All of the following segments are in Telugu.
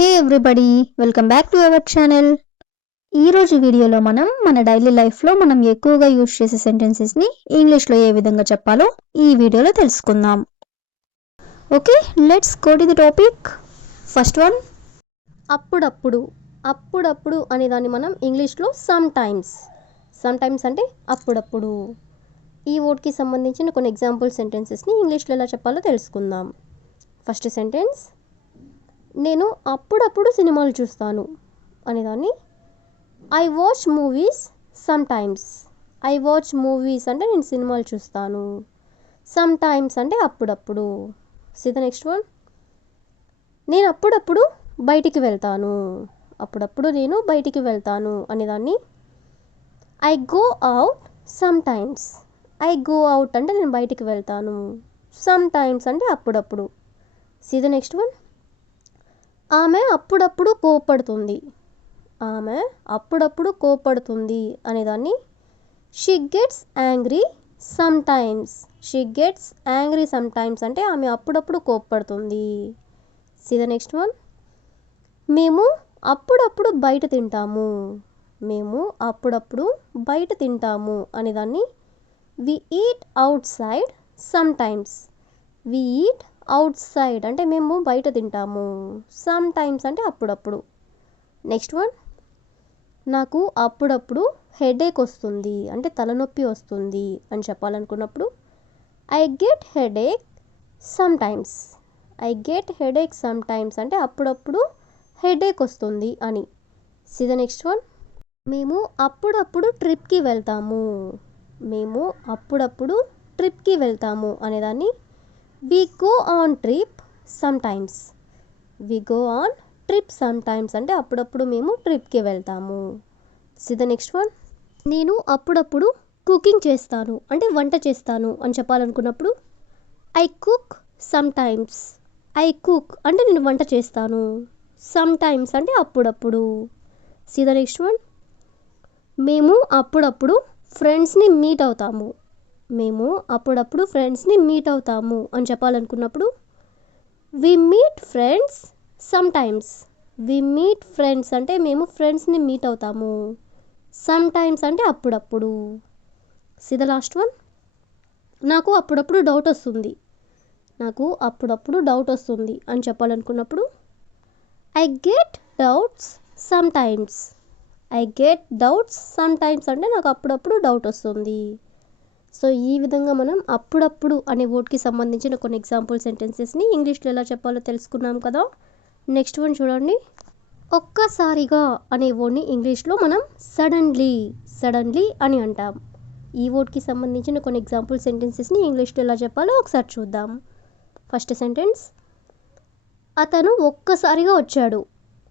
Hey everybody, welcome back to our channel. ఈరోజు వీడియోలో మనం మన డైలీ లైఫ్లో మనం ఎక్కువగా యూజ్ చేసే సెంటెన్సెస్ని ఇంగ్లీష్లో ఏ విధంగా చెప్పాలో ఈ వీడియోలో తెలుసుకుందాం. Okay, let's go to the topic. First one, అప్పుడప్పుడు. అప్పుడప్పుడు అనే దాన్ని మనం ఇంగ్లీష్లో సమ్ టైమ్స్ అంటే అప్పుడప్పుడు. ఈ వర్డ్కి సంబంధించిన కొన్ని ఎగ్జాంపుల్ సెంటెన్సెస్ని ఇంగ్లీష్లో ఎలా చెప్పాలో తెలుసుకుందాం. ఫస్ట్ సెంటెన్స్, నేను అప్పుడప్పుడు సినిమాలు చూస్తాను అనేదాన్ని I watch movies some times. I watch movies అంటే నేను సినిమాలు చూస్తాను. సమ్ టైమ్స్ అంటే అప్పుడప్పుడు. సీ ద నెక్స్ట్ వన్, నేను అప్పుడప్పుడు బయటికి వెళ్తాను. అప్పుడప్పుడు నేను బయటికి వెళ్తాను అనేదాన్ని I go out some times. I go out అంటే నేను బయటికి వెళ్తాను. సమ్ టైమ్స్ అంటే అప్పుడప్పుడు. సీ ద నెక్స్ట్ వన్, ఆమె అప్పుడప్పుడు కోపడుతుంది. ఆమె అప్పుడప్పుడు కోపడుతుంది అనేదాన్ని she gets angry sometimes. She gets angry sometimes అంటే ఆమె అప్పుడప్పుడు కోపడుతుంది. సీ ద నెక్స్ట్ వన్, మేము అప్పుడప్పుడు బయట తింటాము. మేము అప్పుడప్పుడు బయట తింటాము అనేదాన్ని we eat outside sometimes. We eat outside అంటే మేము బయట తింటాము. సమ్ టైమ్స్ అంటే అప్పుడప్పుడు. నెక్స్ట్ వన్, నాకు అప్పుడప్పుడు హెడేక్ వస్తుంది అంటే తలనొప్పి వస్తుంది అని చెప్పాలనుకున్నప్పుడు I get headache sometimes. I get headache sometimes అంటే అప్పుడప్పుడు హెడేక్ వస్తుంది అని. సీ ద నెక్స్ట్ వన్, మేము అప్పుడప్పుడు ట్రిప్కి వెళ్తాము. మేము అప్పుడప్పుడు ట్రిప్కి వెళ్తాము అనేదాన్ని we go on trip sometimes. We go on trip sometimes అంటే అప్పుడప్పుడు మేము ట్రిప్కి వెళ్తాము. సీ ద నెక్స్ట్ వన్, నేను అప్పుడప్పుడు కుకింగ్ చేస్తాను అంటే వంట చేస్తాను అని చెప్పాలనుకున్నప్పుడు I cook sometimes. I cook అంటే నేను వంట చేస్తాను. సమ్ టైమ్స్ అంటే అప్పుడప్పుడు. సీ ద నెక్స్ట్ వన్, మేము అప్పుడప్పుడు ఫ్రెండ్స్ని మీట్ అవుతాము. మేము అప్పుడప్పుడు ఫ్రెండ్స్ని మీట్ అవుతాము అని చెప్పాలనుకున్నప్పుడు we meet friends sometimes. We meet friends అంటే మేము ఫ్రెండ్స్ని మీట్ అవుతాము. సమ్ టైమ్స్ అంటే అప్పుడప్పుడు. సీ ద లాస్ట్ వన్, నాకు అప్పుడప్పుడు డౌట్ వస్తుంది. నాకు అప్పుడప్పుడు డౌట్ వస్తుంది అని చెప్పాలనుకున్నప్పుడు I get doubts sometimes. I get doubts sometimes అంటే నాకు అప్పుడప్పుడు డౌట్ వస్తుంది. సో ఈ విధంగా మనం అప్పుడప్పుడు అనే వర్డ్కి సంబంధించిన కొన్ని ఎగ్జాంపుల్ సెంటెన్సెస్ని ఇంగ్లీష్లో ఎలా చెప్పాలో తెలుసుకున్నాం కదా. నెక్స్ట్ వన్ చూడండి, ఒక్కసారిగా అనే వర్డ్ని ఇంగ్లీష్లో మనం సడన్లీ అని అంటాం. ఈ వర్డ్కి సంబంధించిన కొన్ని ఎగ్జాంపుల్ సెంటెన్సెస్ని ఇంగ్లీష్లో ఎలా చెప్పాలో ఒకసారి చూద్దాం. ఫస్ట్ సెంటెన్స్, అతను ఒక్కసారిగా వచ్చాడు.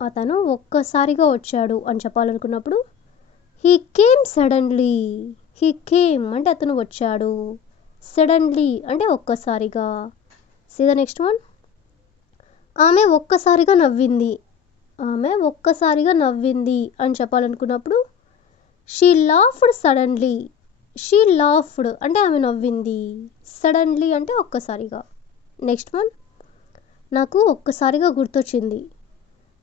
అతను ఒక్కసారిగా వచ్చాడు అని చెప్పాలనుకున్నప్పుడు he came suddenly. He came అంటే అతను వచ్చాడు. సడన్లీ అంటే ఒక్కసారిగా. సీ ద నెక్స్ట్ వన్, ఆమె ఒక్కసారిగా నవ్వింది. ఆమె ఒక్కసారిగా నవ్వింది అని చెప్పాలనుకున్నప్పుడు she laughed suddenly. She laughed అంటే ఆమె నవ్వింది. సడన్లీ అంటే ఒక్కసారిగా. నెక్స్ట్ వన్, నాకు ఒక్కసారిగా గుర్తొచ్చింది.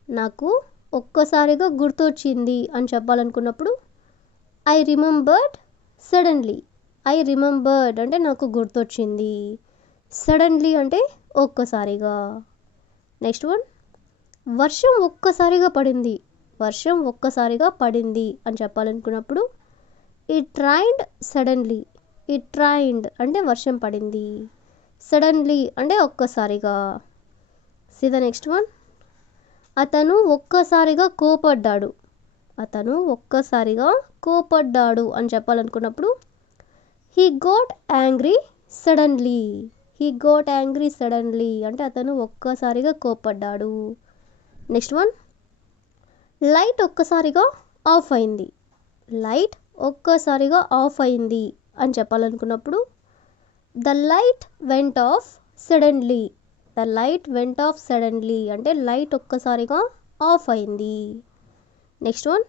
నాకు ఒక్కసారిగా గుర్తొచ్చింది అని చెప్పాలనుకున్నప్పుడు I remembered suddenly. I remembered అంటే నాకు గుర్తొచ్చింది. సడన్లీ అంటే ఒక్కసారిగా. నెక్స్ట్ వన్, వర్షం ఒక్కసారిగా పడింది. వర్షం ఒక్కసారిగా పడింది అని చెప్పాలనుకున్నప్పుడు it rained suddenly. It rained అంటే వర్షం పడింది. సడన్లీ అంటే ఒక్కసారిగా. సీ ద నెక్స్ట్ వన్, అతను ఒక్కసారిగా కోపడ్డాడు. అతను ఒక్కసారిగా కోపడ్డాడు అని చెప్పాలనుకున్నప్పుడు he got angry suddenly. He got angry suddenly అంటే అతను ఒక్కసారిగా కోపడ్డాడు. నెక్స్ట్ వన్, లైట్ ఒక్కసారిగా ఆఫ్ అయింది. లైట్ ఒక్కసారిగా ఆఫ్ అయింది అని చెప్పాలనుకున్నప్పుడు the light went off suddenly. The light went off suddenly అంటే లైట్ ఒక్కసారిగా ఆఫ్ అయింది. నెక్స్ట్ వన్,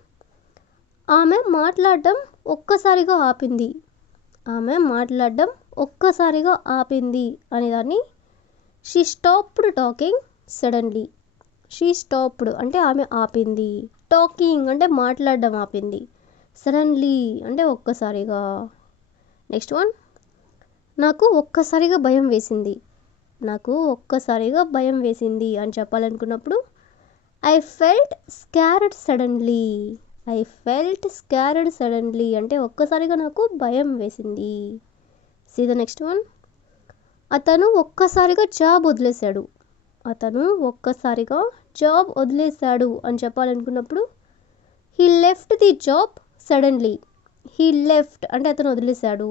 ఆమె మాట్లాడడం ఒక్కసారిగా ఆపింది. ఆమె మాట్లాడడం ఒక్కసారిగా ఆపింది అనేదాన్ని she stopped talking suddenly. She stopped అంటే ఆమె ఆపింది. టాకింగ్ అంటే మాట్లాడడం ఆపింది. సడన్లీ అంటే ఒక్కసారిగా. నెక్స్ట్ వన్, నాకు ఒక్కసారిగా భయం వేసింది. నాకు ఒక్కసారిగా భయం వేసింది అని చెప్పాలనుకున్నప్పుడు I felt scared suddenly. I felt scared suddenly అంటే ఒక్కసారిగా నాకు భయం వేసింది. సీ ద నెక్స్ట్ వన్, అతను ఒక్కసారిగా జాబ్ వదిలేశాడు. అతను ఒక్కసారిగా జాబ్ వదిలేశాడు అని చెప్పాలనుకున్నప్పుడు he left the job suddenly. He left అంటే అతను వదిలేశాడు.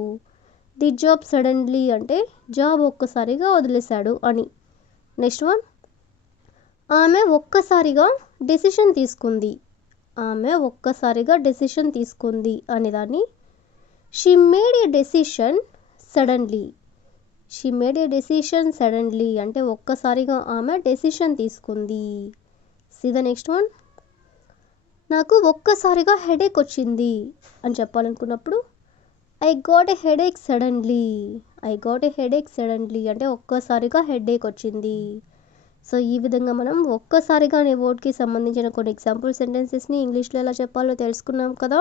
ది జాబ్ సడన్లీ అంటే జాబ్ ఒక్కసారిగా వదిలేశాడు అని. నెక్స్ట్ వన్, ఆమె ఒక్కసారిగా డెసిషన్ తీసుకుంది. ఆమె ఒక్కసారిగా డెసిషన్ తీసుకుంది అనేదాన్ని she made A decision suddenly. She made A decision suddenly అంటే ఒక్కసారిగా ఆమె డెసిషన్ తీసుకుంది. సీ ద నెక్స్ట్ వన్, నాకు ఒక్కసారిగా హెడేక్ వచ్చింది అని చెప్పాలనుకున్నప్పుడు I got a headache suddenly. I got a headache suddenly అంటే ఒక్కసారిగా హెడేక్ వచ్చింది. సో ఈ విధంగా మనం ఒక్కసారిగా అనే వర్డ్కి సంబంధించిన కొన్ని ఎగ్జాంపుల్ సెంటెన్సెస్ని ఇంగ్లీష్లో ఎలా చెప్పాలో తెలుసుకున్నాం కదా.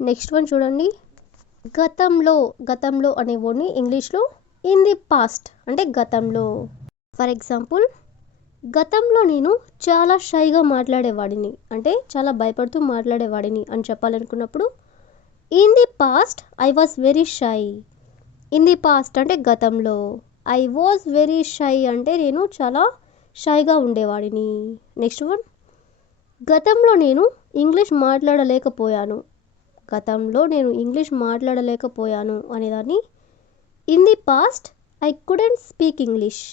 నెక్స్ట్ వన్ చూడండి, గతంలో. గతంలో అనే వర్డ్ని ఇంగ్లీష్లో ఇన్ ది పాస్ట్ అంటే గతంలో. ఫర్ ఎగ్జాంపుల్, గతంలో నేను చాలా షైగా మాట్లాడేవాడిని అంటే చాలా భయపడుతూ మాట్లాడేవాడిని అని చెప్పాలనుకున్నప్పుడు in the past I was very shy. In the past అంటే గతంలో. ఐ వాజ్ వెరీ షై అంటే నేను చాలా షైగా ఉండేవాడిని. నెక్స్ట్ వన్, గతంలో నేను ఇంగ్లీష్ మాట్లాడలేకపోయాను. గతంలో నేను ఇంగ్లీష్ మాట్లాడలేకపోయాను అనేదాన్ని in the past I couldn't speak English.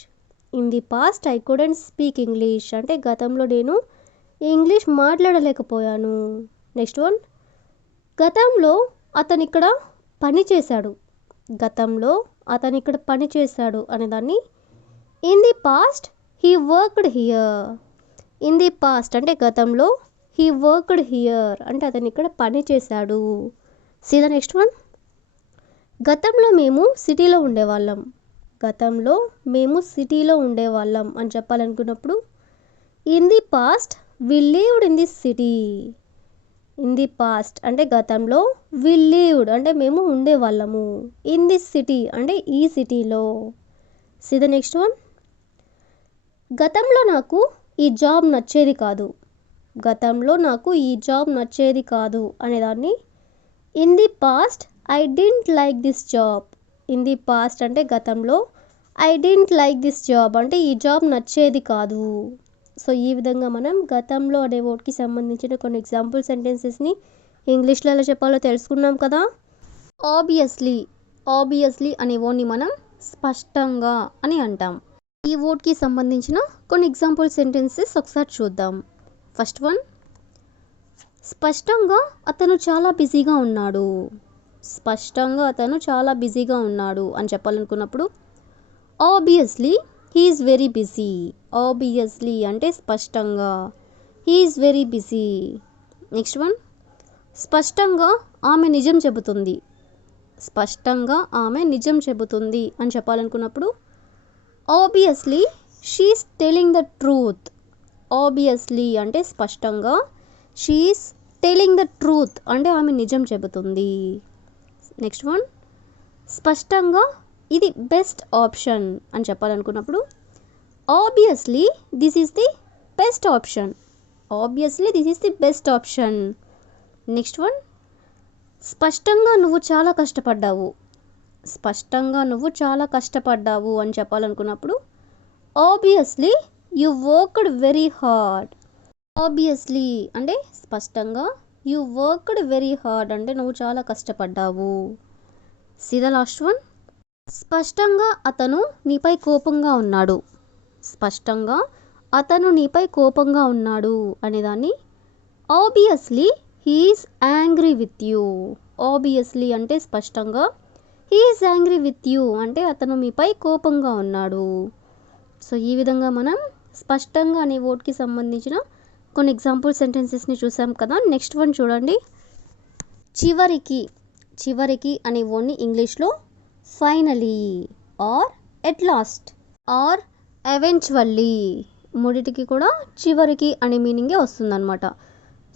In the past I couldn't speak English అంటే గతంలో నేను ఇంగ్లీష్ మాట్లాడలేకపోయాను. నెక్స్ట్ వన్, గతంలో అతను ఇక్కడ పని చేశాడు. గతంలో అతను ఇక్కడ పని చేశాడు అనేదాన్ని in the past he worked here. In the past అంటే గతంలో, హీ వర్క్డ్ హియర్ అంటే అతను ఇక్కడ పని చేశాడు. సీ ద నెక్స్ట్ వన్, గతంలో మేము సిటీలో ఉండేవాళ్ళం. గతంలో మేము సిటీలో ఉండేవాళ్ళం అని చెప్పాలనుకున్నప్పుడు in the past we lived in the city. In the past అంటే గతంలో, వి లివ్డ్ అంటే మేము ఉండేవాళ్ళము, ఇన్ ది సిటీ అంటే ఈ సిటీలో. సీ ద నెక్స్ట్ వన్, గతంలో నాకు ఈ జాబ్ నచ్చేది కాదు. గతంలో నాకు ఈ జాబ్ నచ్చేది కాదు అనేదాన్ని in the past I didn't like this job. In the past అంటే గతంలో, I didn't like this job అంటే ఈ జాబ్ నచ్చేది కాదు. సో ఈ విధంగా మనం గతంలో అనే వర్డ్కి సంబంధించిన కొన్ని ఎగ్జాంపుల్ సెంటెన్సెస్ని ఇంగ్లీష్లో ఎలా చెప్పాలో తెలుసుకున్నాం కదా. ఆబ్వియస్లీ. ఆబ్వియస్లీ అనే వర్డ్ని మనం స్పష్టంగా అని అంటాం. ఈ వర్డ్కి సంబంధించిన కొన్ని ఎగ్జాంపుల్ సెంటెన్సెస్ ఒకసారి చూద్దాం. ఫస్ట్ వన్, స్పష్టంగా అతను చాలా బిజీగా ఉన్నాడు. స్పష్టంగా అతను చాలా బిజీగా ఉన్నాడు అని చెప్పాలనుకున్నప్పుడు obviously he is very busy. Obviously అంటే స్పష్టంగా, he is very busy. Next one, స్పష్టంగా ఆమె నిజం చెబుతుంది. స్పష్టంగా ఆమె నిజం చెబుతుంది అని చెప్పాలనుకున్నప్పుడు obviously she is telling the truth. Obviously అంటే స్పష్టంగా, she is telling the truth అంటే ఆమె నిజం చెబుతుంది. నెక్స్ట్ వన్, స్పష్టంగా ఇది బెస్ట్ ఆప్షన్ అని చెప్పాలనుకున్నప్పుడు obviously this is the best option. Obviously this is the best option. Next one, స్పష్టంగా నువ్వు చాలా కష్టపడ్డావు. స్పష్టంగా నువ్వు చాలా కష్టపడ్డావు అని చెప్పాలనుకున్నప్పుడు obviously you worked very hard. Obviously అంటే స్పష్టంగా, యు వర్క్డ్ వెరీ హార్డ్ అంటే నువ్వు చాలా కష్టపడ్డావు. సీ ద లాస్ట్ వన్, స్పష్టంగా అతను నీపై కోపంగా ఉన్నాడు. స్పష్టంగా అతను నీపై కోపంగా ఉన్నాడు అనేదాన్ని obviously he is angry with you. Obviously అంటే స్పష్టంగా, he is angry with you అంటే అతను మీపై కోపంగా ఉన్నాడు. సో ఈ విధంగా మనం స్పష్టంగా అనే వర్డ్కి సంబంధించిన కొన్ని ఎగ్జాంపుల్ సెంటెన్సెస్ని చూసాం కదా. నెక్స్ట్ వన్ చూడండి, చివరికి. చివరికి అనే వర్డ్ని ఇంగ్లీష్లో finally or at last or eventually మూడిటికి కూడా చివరికి అనే మీనింగే వస్తుందన్నమాట.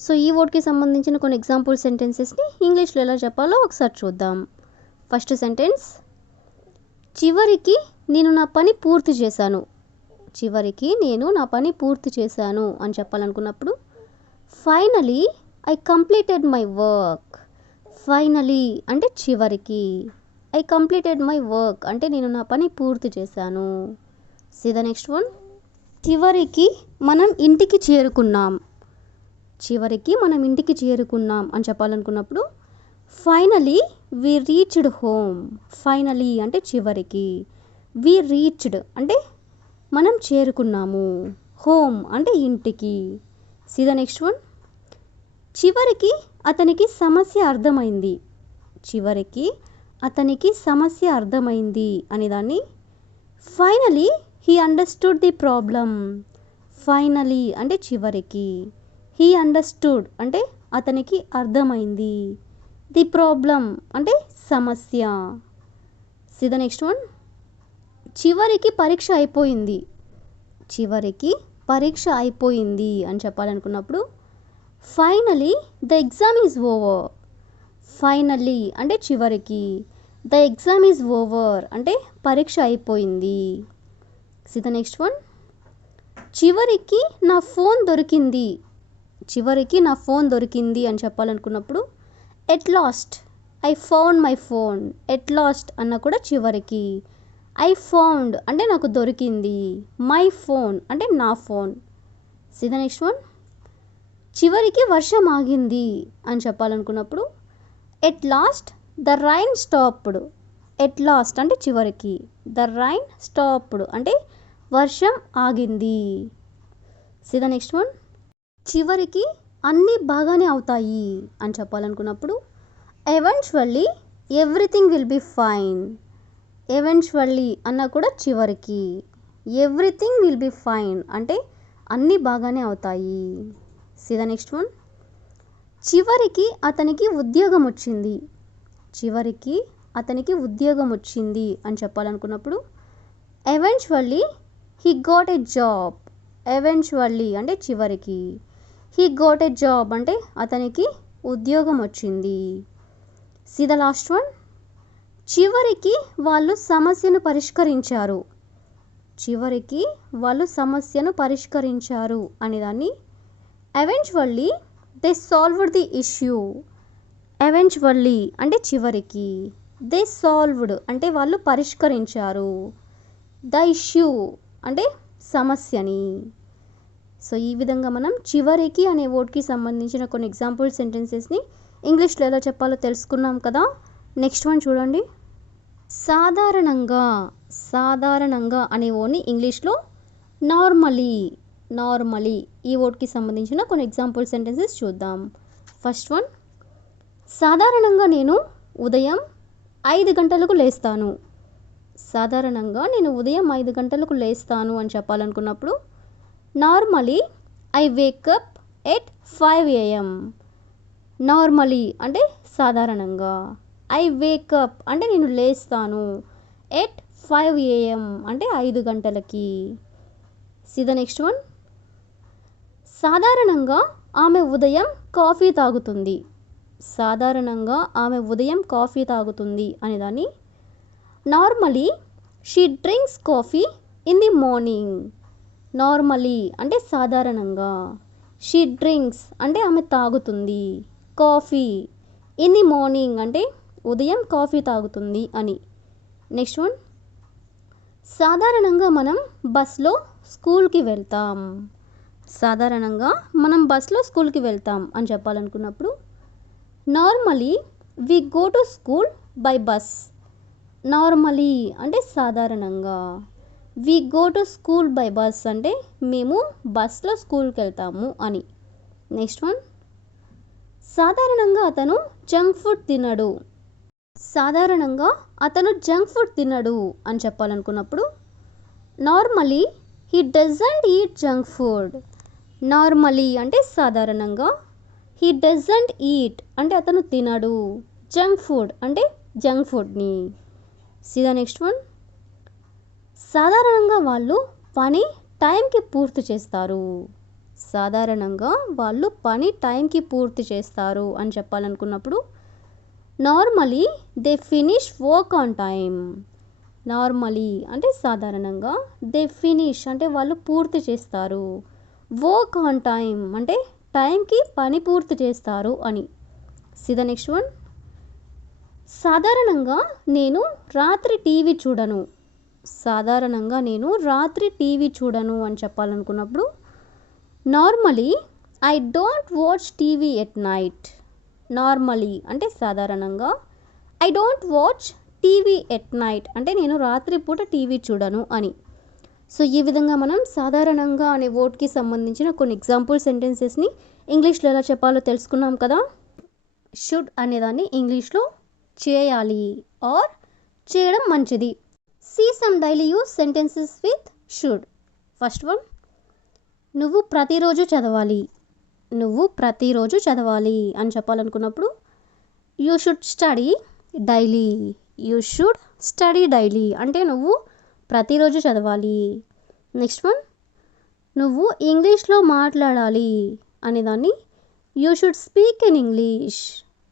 సో ఈ వర్డ్కి సంబంధించిన కొన్ని ఎగ్జాంపుల్ సెంటెన్సెస్ని ఇంగ్లీష్లో ఎలా చెప్పాలో ఒకసారి చూద్దాం. ఫస్ట్ సెంటెన్స్, చివరికి నేను నా పని పూర్తి చేశాను. చివరికి నేను నా పని పూర్తి చేశాను అని చెప్పాలనుకున్నప్పుడు finally I completed my work. Finally అంటే చివరికి, ఐ కంప్లీటెడ్ మై వర్క్ అంటే నేను నా పని పూర్తి చేశాను. సీ ద నెక్స్ట్ వన్, చివరికి మనం ఇంటికి చేరుకున్నాం. చివరికి మనం ఇంటికి చేరుకున్నాం అని చెప్పాలనుకున్నప్పుడు finally we reached home. Finally అంటే చివరికి, వి రీచ్డ్ అంటే మనం చేరుకున్నాము, హోమ్ అంటే ఇంటికి. సీ ద నెక్స్ట్ వన్, చివరికి అతనికి సమస్య అర్థమైంది. చివరికి అతనికి సమస్య అర్థమైంది అనేదాన్ని finally he understood the problem. Finally అంటే చివరికి, హీ అండర్స్టూడ్ అంటే అతనికి అర్థమైంది, ది ప్రాబ్లం అంటే సమస్య. సీ ద నెక్స్ట్ వన్, చివరికి పరీక్ష అయిపోయింది. చివరికి పరీక్ష అయిపోయింది అని చెప్పాలనుకున్నప్పుడు finally the exam is over. Finally అంటే చివరికి, ద ఎగ్జామ్ ఈజ్ ఓవర్ అంటే పరీక్ష అయిపోయింది. సీ ద నెక్స్ట్ వన్, చివరికి నా ఫోన్ దొరికింది. చివరికి నా ఫోన్ దొరికింది అని చెప్పాలనుకున్నప్పుడు at last I found my phone. At last అన్న కూడా చివరికి, ఐ ఫౌండ్ అంటే నాకు దొరికింది, మై ఫోన్ అంటే నా ఫోన్. సీ ద నెక్స్ట్ వన్, చివరికి వర్షం ఆగింది అని చెప్పాలనుకున్నప్పుడు at last the rain stopped. At last అంటే చివరికి, ద రైన్ స్టాప్డ్ అంటే వర్షం ఆగింది. సీ ద నెక్స్ట్ వన్, చివరికి అన్నీ బాగానే అవుతాయి అని చెప్పాలనుకున్నప్పుడు eventually everything will be fine. Eventually అన్న కూడా చివరికి, ఎవ్రీథింగ్ విల్ బి ఫైన్ అంటే అన్నీ బాగానే అవుతాయి. సీ ద నెక్స్ట్ వన్, చివరికి అతనికి ఉద్యోగం వచ్చింది. చివరికి అతనికి ఉద్యోగం వచ్చింది అని చెప్పాలనుకున్నప్పుడు eventually he got a job. Eventually అంటే చివరికి, హీ గాట్ ఎ జాబ్ అంటే అతనికి ఉద్యోగం వచ్చింది. సీ ద లాస్ట్ వన్, చివరికి వాళ్ళు సమస్యను పరిష్కరించారు. చివరికి వాళ్ళు సమస్యను పరిష్కరించారు అనేదాన్ని eventually they solved the issue. Eventually అంటే చివరికి, దే సాల్వ్డ్ అంటే వాళ్ళు పరిష్కరించారు, ద ఇష్యూ అంటే సమస్యని. సో ఈ విధంగా మనం చివరికి అనే వర్డ్కి సంబంధించిన కొన్ని ఎగ్జాంపుల్ సెంటెన్సెస్ని ఇంగ్లీష్లో ఎలా చెప్పాలో తెలుసుకున్నాం కదా. నెక్స్ట్ వన్ చూడండి, సాధారణంగా. సాధారణంగా అనే వర్డ్ని ఇంగ్లీష్లో నార్మలీ. నార్మలీ ఈ వర్డ్కి సంబంధించిన కొన్ని ఎగ్జాంపుల్ సెంటెన్సెస్ చూద్దాం. ఫస్ట్ వన్, సాధారణంగా నేను ఉదయం 5 గంటలకు లేస్తాను. సాధారణంగా నేను ఉదయం 5 గంటలకు లేస్తాను అని చెప్పాలనుకున్నప్పుడు normally I wake up at 5 AM. Normally అంటే సాధారణంగా, ఐ వేకప్ అంటే నేను లేస్తాను, ఎట్ 5 AM అంటే 5 గంటలకి. సీ ద నెక్స్ట్ వన్, సాధారణంగా ఆమె ఉదయం కాఫీ తాగుతుంది. సాధారణంగా ఆమె ఉదయం కాఫీ తాగుతుంది అనేదాన్ని normally she drinks coffee in the morning. Normally అంటే సాధారణంగా, షీ డ్రింక్స్ అంటే ఆమె తాగుతుంది, కాఫీ ఇన్ ది మార్నింగ్ అంటే ఉదయం కాఫీ తాగుతుంది అని. నెక్స్ట్ వన్, సాధారణంగా మనం బస్లో స్కూల్కి వెళ్తాం. సాధారణంగా మనం బస్లో స్కూల్కి వెళ్తాం అని చెప్పాలనుకున్నప్పుడు normally we go to school by bus. Normally అంటే సాధారణంగా, we go to school by bus అంటే మేము బస్లో స్కూల్కి వెళ్తాము అని. నెక్స్ట్ వన్, సాధారణంగా అతను జంక్ ఫుడ్ తినడు. సాధారణంగా అతను జంక్ ఫుడ్ తినడు అని చెప్పాలనుకున్నప్పుడు normally he doesn't eat junk food. Normally అంటే సాధారణంగా, హీ డజంట్ ఈట్ అంటే అతను తినడు, జంక్ ఫుడ్ అంటే జంక్ ఫుడ్ని. సీ ద నెక్స్ట్ వన్, సాధారణంగా వాళ్ళు పని టైంకి పూర్తి చేస్తారు. సాధారణంగా వాళ్ళు పని టైంకి పూర్తి చేస్తారు అని చెప్పాలనుకున్నప్పుడు normally they finish work on time. Normally అంటే సాధారణంగా, దే ఫినిష్ అంటే వాళ్ళు పూర్తి చేస్తారు, వర్క్ ఆన్ టైమ్ అంటే టైంకి పని పూర్తి చేస్తారు అని. C the next one. సాధారణంగా నేను రాత్రి టీవీ చూడను. సాధారణంగా నేను రాత్రి టీవీ చూడను అని చెప్పాలనుకున్నప్పుడు normally I don't watch TV at night. Normally అంటే సాధారణంగా, I don't watch TV at night అంటే నేను రాత్రిపూట టీవీ చూడను అని. సో ఈ విధంగా మనం సాధారణంగా అనే వర్డ్కి సంబంధించిన కొన్ని ఎగ్జాంపుల్ సెంటెన్సెస్ని ఇంగ్లీష్లో ఎలా చెప్పాలో తెలుసుకున్నాం కదా. షుడ్ అనేదాన్ని ఇంగ్లీష్లో చేయాలి ఆర్ చేయడం మంచిది. See some daily use sentences with should. First one, నువ్వు ప్రతిరోజు చదవాలి. నువ్వు ప్రతిరోజు చదవాలి అని చెప్పాలనుకున్నప్పుడు you should study daily. You should study daily అంటే నువ్వు ప్రతిరోజు చదవాలి. నెక్స్ట్ వన్, నువ్వు ఇంగ్లీష్లో మాట్లాడాలి అనేదాన్ని you should speak in English.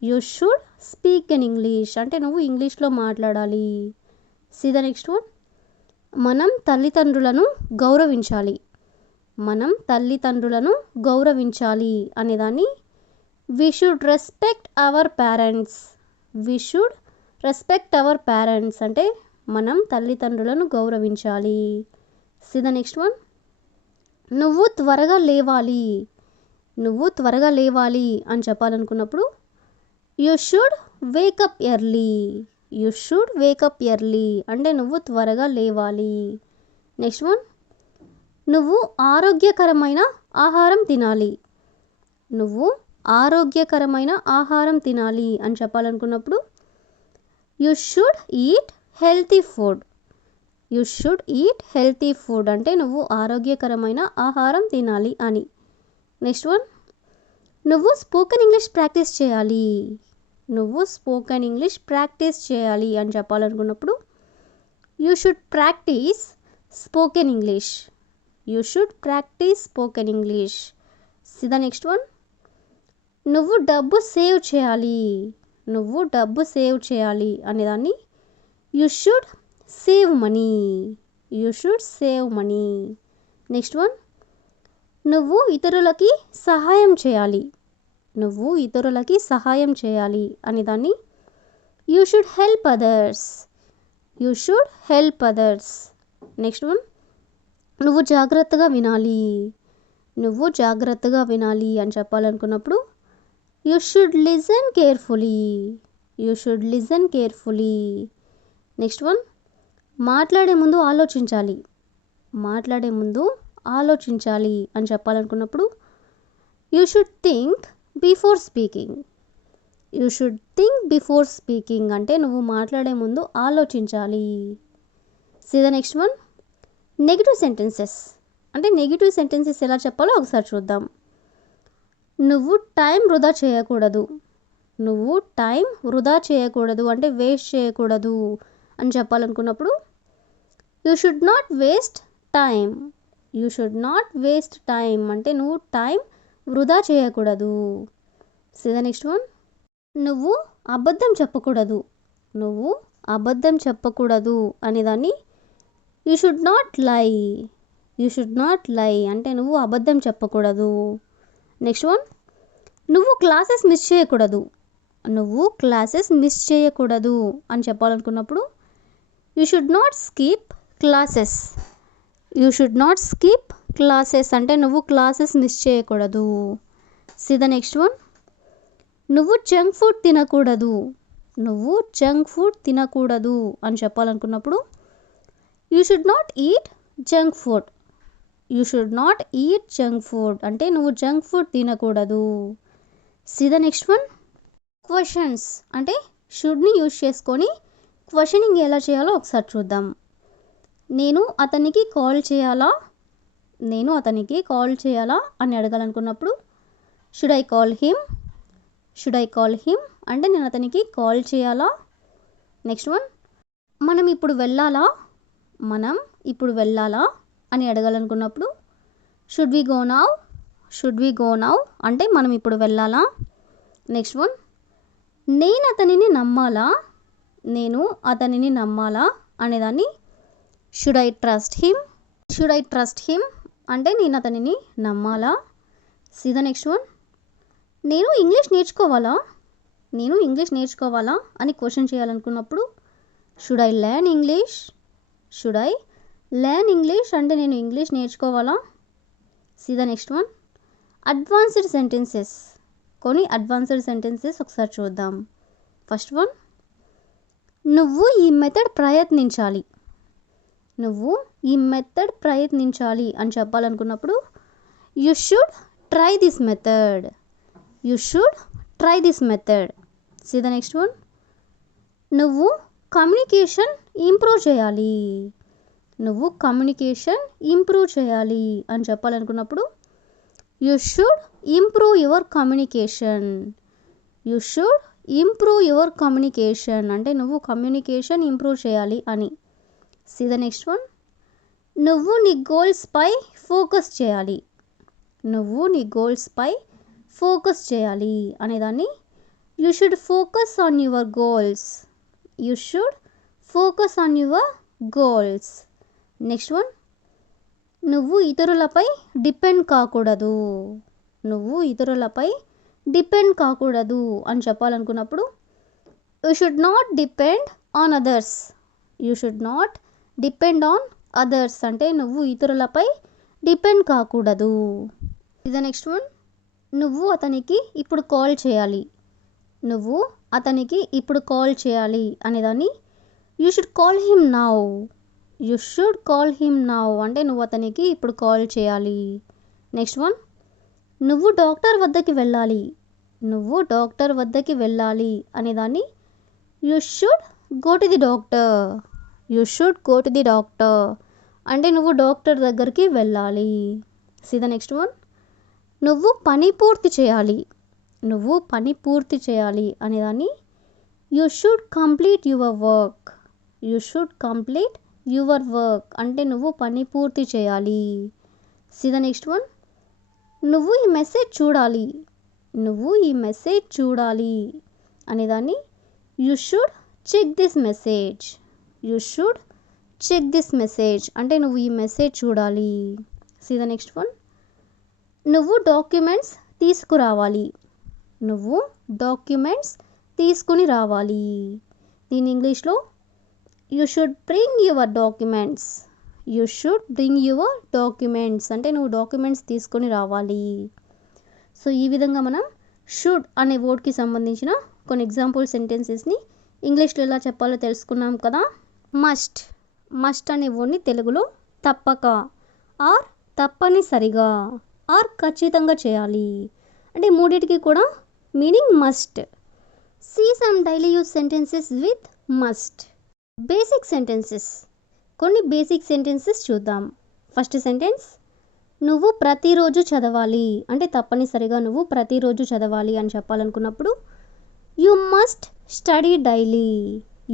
You should speak in English అంటే నువ్వు ఇంగ్లీష్లో మాట్లాడాలి. సీ ద నెక్స్ట్ వన్, మనం తల్లిదండ్రులను గౌరవించాలి. మనం తల్లిదండ్రులను గౌరవించాలి అనేదాన్ని we should respect our parents. We should respect our parents అంటే మనం తల్లిదండ్రులను గౌరవించాలి. సి ద నెక్స్ట్ వన్, నువ్వు త్వరగా లేవాలి. నువ్వు త్వరగా లేవాలి అని చెప్పాలనుకున్నప్పుడు you should wake up early. You should wake up early అంటే నువ్వు త్వరగా లేవాలి. నెక్స్ట్ వన్, నువ్వు ఆరోగ్యకరమైన ఆహారం తినాలి. నువ్వు ఆరోగ్యకరమైన ఆహారం తినాలి అని చెప్పాలనుకున్నప్పుడు you should eat healthy food. You should eat healthy food అంటే నువ్వు ఆరోగ్యకరమైన ఆహారం తినాలి అని. నెక్స్ట్ వన్, నువ్వు స్పోకెన్ ఇంగ్లీష్ ప్రాక్టీస్ చేయాలి. నువ్వు స్పోకెన్ ఇంగ్లీష్ ప్రాక్టీస్ చేయాలి అని చెప్పాలనుకున్నప్పుడు you should practice spoken English. You should practice spoken English. See the next one, నువ్వు డబ్బు సేవ్ చేయాలి. నువ్వు డబ్బు సేవ్ చేయాలి అనేదాన్ని you should save money. You should save money. Next one, నువ్వు ఇతరులకి సహాయం చేయాలి. నువ్వు ఇతరులకి సహాయం చేయాలి అనేదాన్ని you should help others. You should help others. Next one, నువ్వు జాగ్రత్తగా వినాలి. నువ్వు జాగ్రత్తగా వినాలి అని చెప్పాలనుకున్నప్పుడు you should listen carefully. You should listen carefully. Next one, మాట్లాడే ముందు ఆలోచించాలి. మాట్లాడే ముందు ఆలోచించాలి అని చెప్పాలనుకున్నప్పుడు you should think before speaking. You should think before speaking అంటే నువ్వు మాట్లాడే ముందు ఆలోచించాలి. See the next one, negative sentences అంటే నెగిటివ్ సెంటెన్సెస్ ఎలా చెప్పాలో ఒకసారి చూద్దాం. నువ్వు టైం వృధా చేయకూడదు. నువ్వు టైం వృధా చేయకూడదు అంటే వేస్ట్ చేయకూడదు అని చెప్పాలనుకున్నప్పుడు you should not waste time. You should not waste time అంటే నువ్వు టైం వృధా చేయకూడదు. సి ద నెక్స్ట్ వన్, నువ్వు అబద్ధం చెప్పకూడదు. నువ్వు అబద్ధం చెప్పకూడదు అనేదాన్ని you should not lie. You should not lie అంటే నువ్వు అబద్ధం చెప్పకూడదు. నెక్స్ట్ వన్, నువ్వు క్లాసెస్ మిస్ చేయకూడదు. నువ్వు క్లాసెస్ మిస్ చేయకూడదు అని చెప్పాలనుకున్నప్పుడు you should not skip classes. You should not skip classes అంటే నువ్వు క్లాసెస్ మిస్ చేయకూడదు. సి ద నెక్స్ట్ వన్, నువ్వు జంక్ ఫుడ్ తినకూడదు. నువ్వు జంక్ ఫుడ్ తినకూడదు అని చెప్పాలనుకున్నప్పుడు you should not eat junk food. You should not eat junk food అంటే నువ్వు జంక్ ఫుడ్ తినకూడదు. C the next one, questions అంటే షుడ్ని యూజ్ చేసుకొని క్వశ్చనింగ్ ఎలా చేయాలో ఒకసారి చూద్దాం. నేను అతనికి కాల్ చేయాలా. నేను అతనికి కాల్ చేయాలా అని అడగాలనుకున్నప్పుడు should I call him. Should I call him అంటే నేను అతనికి కాల్ చేయాలా. నెక్స్ట్ వన్, మనం ఇప్పుడు వెళ్ళాలా. మనం ఇప్పుడు వెళ్ళాలా అని అడగాలనుకున్నప్పుడు should we go now, should we go now అంటే మనం ఇప్పుడు వెళ్ళాలా. నెక్స్ట్ వన్, నేను అతనిని నమ్మాలా, నేను అతనిని నమ్మాలా అనేదాన్ని should I trust him, should I trust him అంటే నేను అతనిని నమ్మాలా. సీ ద నెక్స్ట్ వన్, నేను ఇంగ్లీష్ నేర్చుకోవాలా, నేను ఇంగ్లీష్ నేర్చుకోవాలా అని క్వశ్చన్ చేయాలనుకున్నప్పుడు should I learn English, should I learn English అంటే నేను ఇంగ్లీష్ నేర్చుకోవాలా. See the next one, advanced sentences, కొన్ని అడ్వాన్స్డ్ సెంటెన్సెస్ ఒకసారి చూద్దాం. ఫస్ట్ వన్, నువ్వు ఈ మెథడ్ ప్రయత్నించాలి, నువ్వు ఈ మెథడ్ ప్రయత్నించాలి అని చెప్పాలనుకున్నప్పుడు you should try this method, you should try this method. See the next one, నువ్వు కమ్యూనికేషన్ ఇంప్రూవ్ చేయాలి, నువ్వు కమ్యూనికేషన్ ఇంప్రూవ్ చేయాలి అని చెప్పాలనుకున్నప్పుడు you should improve your communication, you should improve your communication అంటే నువ్వు కమ్యూనికేషన్ ఇంప్రూవ్ చేయాలి అని. సీ ద నెక్స్ట్ వన్, నువ్వు నీ గోల్స్పై ఫోకస్ చేయాలి, నువ్వు నీ గోల్స్పై ఫోకస్ చేయాలి అనేదాన్ని you should focus on your goals, you should focus on your goals. Next one, నువ్వు ఇతరులపై డిపెండ్ కాకూడదు, నువ్వు ఇతరులపై డిపెండ్ కాకూడదు అని చెప్పాలనుకున్నప్పుడు you should not depend on others, you should not depend on others అంటే నువ్వు ఇతరులపై డిపెండ్ కాకూడదు. ఇది నెక్స్ట్ వన్, నువ్వు అతనికి ఇప్పుడు కాల్ చేయాలి, నువ్వు అతనికి ఇప్పుడు కాల్ చేయాలి అనేదాన్ని you should call him now, you should call him now అంటే నువ్వు అతనికి ఇప్పుడు కాల్ చేయాలి. నెక్స్ట్ వన్, నువ్వు డాక్టర్ వద్దకి వెళ్ళాలి, నువ్వు డాక్టర్ వద్దకి వెళ్ళాలి అనేదాన్ని you should go to the doctor, you should go to the doctor అంటే నువ్వు డాక్టర్ దగ్గరికి వెళ్ళాలి. సీ ద నెక్స్ట్ వన్, నువ్వు పని పూర్తి చేయాలి, నువ్వు పని పూర్తి చేయాలి అనేదాన్ని you should complete your work, you should complete your work అంటే నువ్వు పని పూర్తి చేయాలి. సీ ద నెక్స్ట్ వన్, నువ్వు ఈ మెసేజ్ చూడాలి, నువ్వు ఈ మెసేజ్ చూడాలి అనేదాన్ని you should check this message, you should check this message అంటే నువ్వు ఈ మెసేజ్ చూడాలి. సీ ద నెక్స్ట్ వన్, నువ్వు డాక్యుమెంట్స్ తీసుకురావాలి, నువ్వు డాక్యుమెంట్స్ తీసుకుని రావాలి. దీని ఇంగ్లీష్లో you should bring your documents, you should bring your documents అంటే నువ్వు డాక్యుమెంట్స్ తీసుకొని రావాలి. సో ఈ విధంగా మనం షుడ్ అనే వర్డ్కి సంబంధించిన కొన్ని ఎగ్జాంపుల్ సెంటెన్సెస్ని ఇంగ్లీష్లో ఎలా చెప్పాలో తెలుసుకున్నాం కదా. మస్ట్, మస్ట్ అనే వర్డ్ని తెలుగులో తప్పక ఆర్ తప్పనిసరిగా ఆర్ ఖచ్చితంగా చేయాలి అంటే మూడింటికి కూడా meaning must. See some daily use sentences with must. Basic sentences, కొన్ని బేసిక్ సెంటెన్సెస్ చూద్దాం. ఫస్ట్ సెంటెన్స్, నువ్వు ప్రతిరోజు చదవాలి అంటే తప్పనిసరిగా నువ్వు ప్రతిరోజు చదవాలి అని చెప్పాలనుకున్నప్పుడు you must study daily,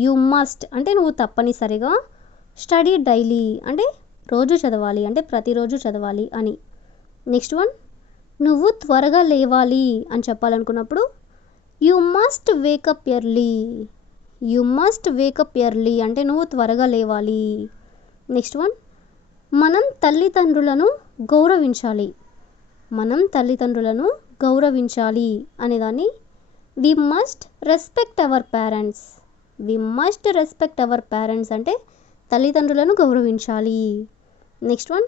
you must అంటే నువ్వు తప్పనిసరిగా, స్టడీ డైలీ అంటే రోజు చదవాలి అంటే ప్రతిరోజు చదవాలి అని. నెక్స్ట్ వన్, నువ్వు త్వరగా లేవాలి అని చెప్పాలనుకున్నప్పుడు you must wake up early, you must wake up early అంటే నువ్వు త్వరగా లేవాలి. నెక్స్ట్ వన్, మనం తల్లిదండ్రులను గౌరవించాలి, మనం తల్లిదండ్రులను గౌరవించాలి అనేదాన్ని we must respect our parents, we must respect our parents అంటే తల్లిదండ్రులను గౌరవించాలి. నెక్స్ట్ వన్,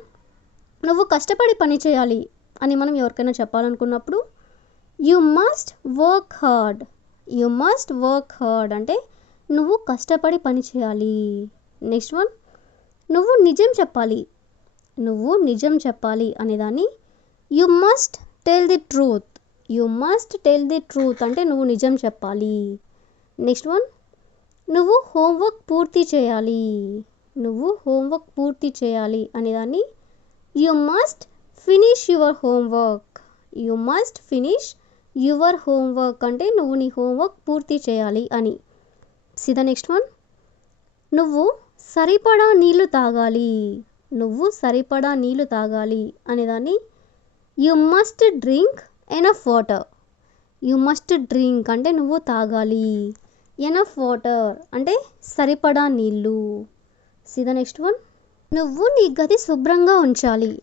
నువ్వు కష్టపడి పని చేయాలి అని మనం ఎవరికైనా చెప్పాలనుకున్నప్పుడు you must work hard, you must work hard అంటే నువ్వు కష్టపడి పని చేయాలి. నెక్స్ట్ వన్, నువ్వు నిజం చెప్పాలి, నువ్వు నిజం చెప్పాలి అనేదాన్ని you must tell the truth, you must tell the truth అంటే నువ్వు నిజం చెప్పాలి. నెక్స్ట్ వన్, నువ్వు హోంవర్క్ పూర్తి చేయాలి, నువ్వు హోంవర్క్ పూర్తి చేయాలి అనేదాన్ని you must finish your homework, you must finish your homework అంటే నువ్వు నీ హోంవర్క్ పూర్తి చేయాలి అని. సీ ద నెక్స్ట్ వన్, నువ్వు సరిపడా నీళ్లు తాగాలి, నువ్వు సరిపడా నీళ్లు తాగాలి అనేదాన్ని you must drink enough water. You must drink అంటే నువ్వు తాగాలి, ఎనఫ్ వాటర్ అంటే సరిపడా నీళ్ళు. See the next one. నువ్వు నీ గది శుభ్రంగా ఉంచాలి.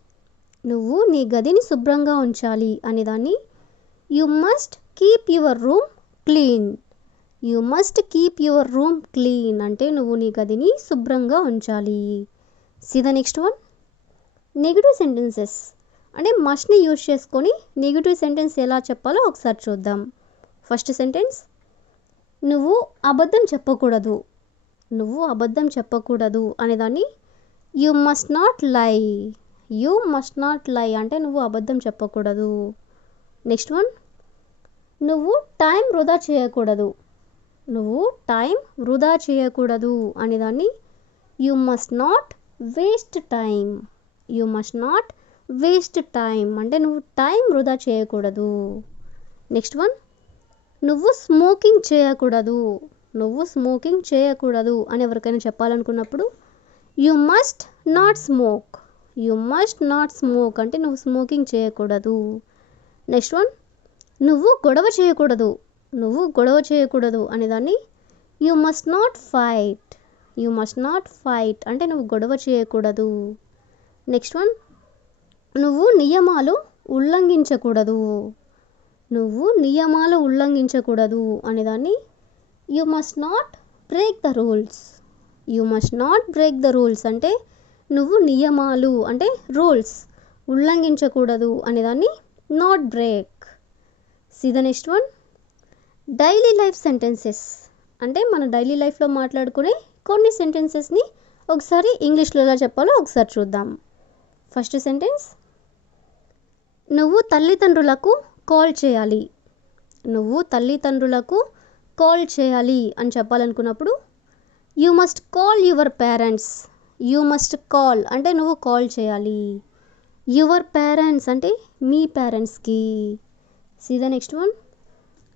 నువ్వు నీ గదిని శుభ్రంగా ఉంచాలి అనేదాన్ని you must keep your room clean. You must keep your room clean అంటే నువ్వు నీ గదిని శుభ్రంగా ఉంచాలి. See the next one. Negative sentences అంటే మస్ట్ని యూజ్ చేసుకొని నెగిటివ్ సెంటెన్స్ ఎలా చెప్పాలో ఒకసారి చూద్దాం. ఫస్ట్ సెంటెన్స్, నువ్వు అబద్ధం చెప్పకూడదు. నువ్వు అబద్ధం చెప్పకూడదు అనేదాన్ని యు మస్ట్ నాట్ లై. యు మస్ట్ నాట్ లై అంటే నువ్వు అబద్ధం చెప్పకూడదు. నెక్స్ట్ వన్, నువ్వు టైం వృధా చేయకూడదు. నువ్వు టైం వృధా చేయకూడదు అనేదాన్ని you must not waste time. You must not waste time అంటే నువ్వు టైం వృధా చేయకూడదు. నెక్స్ట్ వన్, నువ్వు స్మోకింగ్ చేయకూడదు. నువ్వు స్మోకింగ్ చేయకూడదు అని ఎవరికైనా చెప్పాలనుకున్నప్పుడు you must not smoke. You must not smoke అంటే నువ్వు స్మోకింగ్ చేయకూడదు. నెక్స్ట్ వన్, నువ్వు గొడవ చేయకూడదు. నువ్వు గొడవ చేయకూడదు అనేదాన్ని you must not fight. You must not fight అంటే నువ్వు గొడవ చేయకూడదు. నెక్స్ట్ వన్, నువ్వు నియమాలు ఉల్లంఘించకూడదు. నువ్వు నియమాలు ఉల్లంఘించకూడదు అనేదాన్ని you must not break the rules. You must not break the rules అంటే నువ్వు నియమాలు అంటే రూల్స్ ఉల్లంఘించకూడదు అనేదాన్ని not break. See the next one. Daily life sentences అంటే మన డైలీ లైఫ్లో మాట్లాడుకునే కొన్ని సెంటెన్సెస్ని ఒకసారి ఇంగ్లీష్లో ఎలా చెప్పాలో ఒకసారి చూద్దాం. ఫస్ట్ సెంటెన్స్, నువ్వు తల్లిదండ్రులకు కాల్ చేయాలి. నువ్వు తల్లిదండ్రులకు కాల్ చేయాలి అని చెప్పాలనుకున్నప్పుడు you must call your parents. You must call అంటే నువ్వు కాల్ చేయాలి. యువర్ పేరెంట్స్ అంటే మీ పేరెంట్స్కి. See the next one.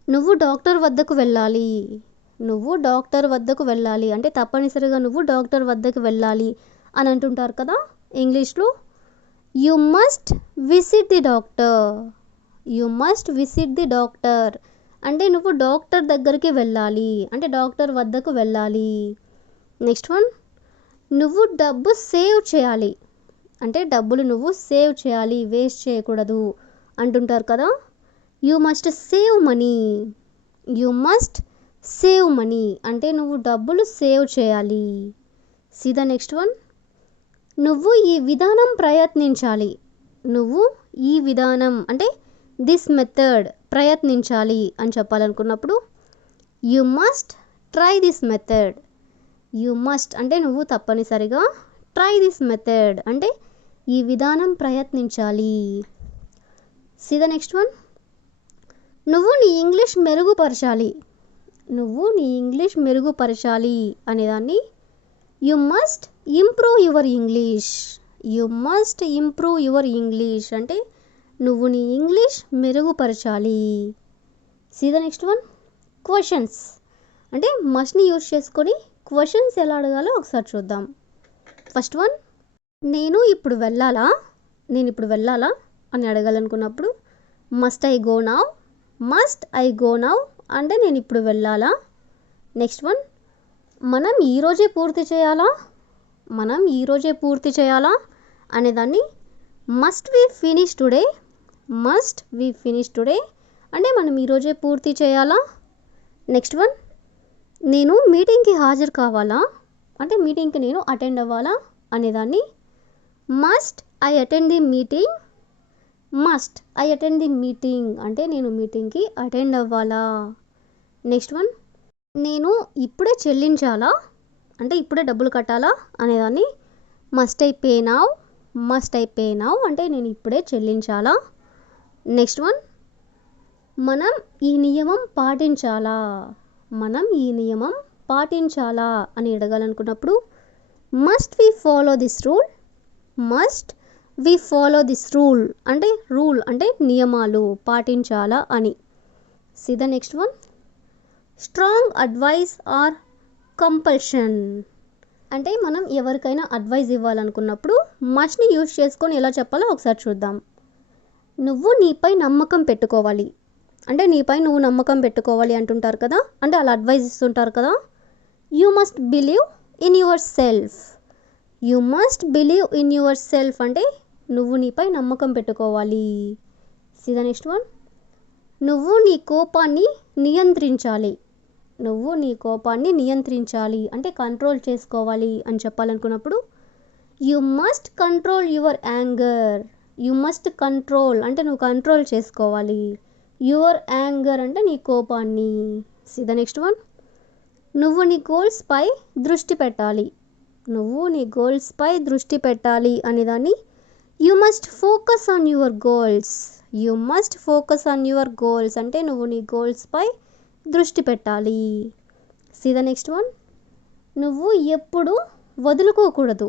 నువ్వు డాక్టర్ వద్దకు వెళ్ళాలి. నువ్వు డాక్టర్ వద్దకు వెళ్ళాలి అంటే తప్పనిసరిగా నువ్వు డాక్టర్ వద్దకు వెళ్ళాలి అని అంటుంటారు కదా ఇంగ్లీష్లో. You must visit the doctor. You must visit the doctor అంటే నువ్వు డాక్టర్ దగ్గరికి వెళ్ళాలి అంటే డాక్టర్ వద్దకు వెళ్ళాలి. నెక్స్ట్ వన్, నువ్వు డబ్బు సేవ్ చేయాలి అంటే డబ్బులు నువ్వు సేవ్ చేయాలి, వేస్ట్ చేయకూడదు అంటుంటారు కదా. You must save money. You must save money అంటే నువ్వు డబ్బులు సేవ్ చేయాలి. See the next one. నువ్వు ఈ విధానం ప్రయత్నించాలి. నువ్వు ఈ విధానం అంటే దిస్ మెథడ్ ప్రయత్నించాలి అని చెప్పాలనుకున్నప్పుడు you must try this method. You must అంటే నువ్వు తప్పనిసరిగా ట్రై దిస్ మెథడ్ అంటే ఈ విధానం ప్రయత్నించాలి. See the next one. నువ్వు నీ ఇంగ్లీష్ మెరుగుపరచాలి. నువ్వు నీ ఇంగ్లీష్ మెరుగుపరచాలి అనేదాన్ని you must improve your English. You must improve your English అంటే నువ్వు నీ ఇంగ్లీష్ మెరుగుపరచాలి. See the next one. Questions అంటే మస్ట్ని యూజ్ చేసుకొని క్వశ్చన్స్ ఎలా అడగాలో ఒకసారి చూద్దాం. ఫస్ట్ వన్, నేను ఇప్పుడు వెళ్ళాలా. నేను ఇప్పుడు వెళ్ళాలా అని అడగాలనుకున్నప్పుడు must I go now. Must I go now అంటే నేను ఇప్పుడు వెళ్ళాలా. నెక్స్ట్ వన్, మనం ఈరోజే పూర్తి చేయాలా. మనం ఈరోజే పూర్తి చేయాలా అనేదాన్ని must we finish today. Must we finish today అంటే మనం ఈరోజే పూర్తి చేయాలా. నెక్స్ట్ వన్, నేను మీటింగ్కి హాజరు కావాలా అంటే మీటింగ్కి నేను అటెండ్ అవ్వాలా అనేదాన్ని must I attend the meeting. Must I attend the meeting అంటే నేను మీటింగ్కి అటెండ్ అవ్వాలా. నెక్స్ట్ వన్, నేను ఇప్పుడే చెల్లించాలా అంటే ఇప్పుడే డబ్బులు కట్టాలా అనేదాన్ని must I pay now. Must I pay now అంటే నేను ఇప్పుడే చెల్లించాలా. నెక్స్ట్ వన్, మనం ఈ నియమం పాటించాలా. మనం ఈ నియమం పాటించాలా అని అడగాలనుకున్నప్పుడు must we follow this rule. Must we follow this rule అంటే రూల్ అంటే నియమాలు పాటించాలా అని. See the next one. Strong advice or compulsion. అంటే మనం ఎవరికైనా అడ్వైజ్ ఇవ్వాలనుకున్నప్పుడు మస్ట్ని యూజ్ చేసుకొని ఎలా చెప్పాలో ఒకసారి చూద్దాం. నువ్వు నీపై నమ్మకం పెట్టుకోవాలి, అంటే నీపై నువ్వు నమ్మకం పెట్టుకోవాలి అంటుంటారు కదా, అంటే అలా అడ్వైజ్ ఇస్తుంటారు కదా. You must believe in yourself. You must believe in yourself అంటే నువ్వు నీపై నమ్మకం పెట్టుకోవాలి. See the next one. నువ్వు నీ కోపాన్ని నియంత్రించాలి. నువ్వు నీ కోపాన్ని నియంత్రించాలి అంటే కంట్రోల్ చేసుకోవాలి అని చెప్పాలనుకున్నప్పుడు you must control your anger. You must control అంటే నువ్వు కంట్రోల్ చేసుకోవాలి. యువర్ యాంగర్ అంటే నీ కోపాన్ని. See the next one. నువ్వు నీ గోల్స్పై దృష్టి పెట్టాలి. నువ్వు నీ గోల్స్పై దృష్టి పెట్టాలి అనేదాన్ని you must focus on your goals. You must focus on your goals అంటే నువ్వు నీ గోల్స్పై దృష్టి పెట్టాలి. See the next one. నువ్వు ఎప్పుడు వదులుకోకూడదు.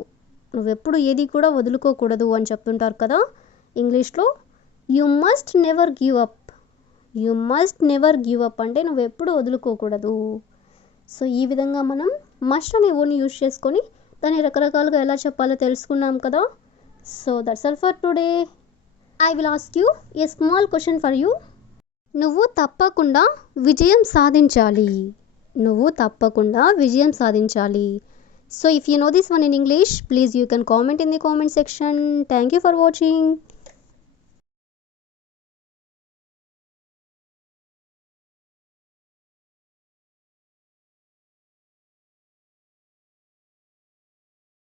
నువ్వెప్పుడు ఏది కూడా వదులుకోకూడదు అని చెప్తుంటారు కదా ఇంగ్లీష్లో. You must never give up. You must never give up అంటే నువ్వెప్పుడు వదులుకోకూడదు. సో ఈ విధంగా మనం మస్ట్ అనే వర్డ్ని యూజ్ చేసుకొని దాన్ని రకరకాలుగా ఎలా చెప్పాలో తెలుసుకున్నాం కదా. So that's all for today. I will ask you a small question for you. నువ్వు తప్పకుండా విజయం సాధించాలి. నువ్వు తప్పకుండా విజయం సాధించాలి. So if you know this one in English, please you can comment in the comment section. Thank you for watching.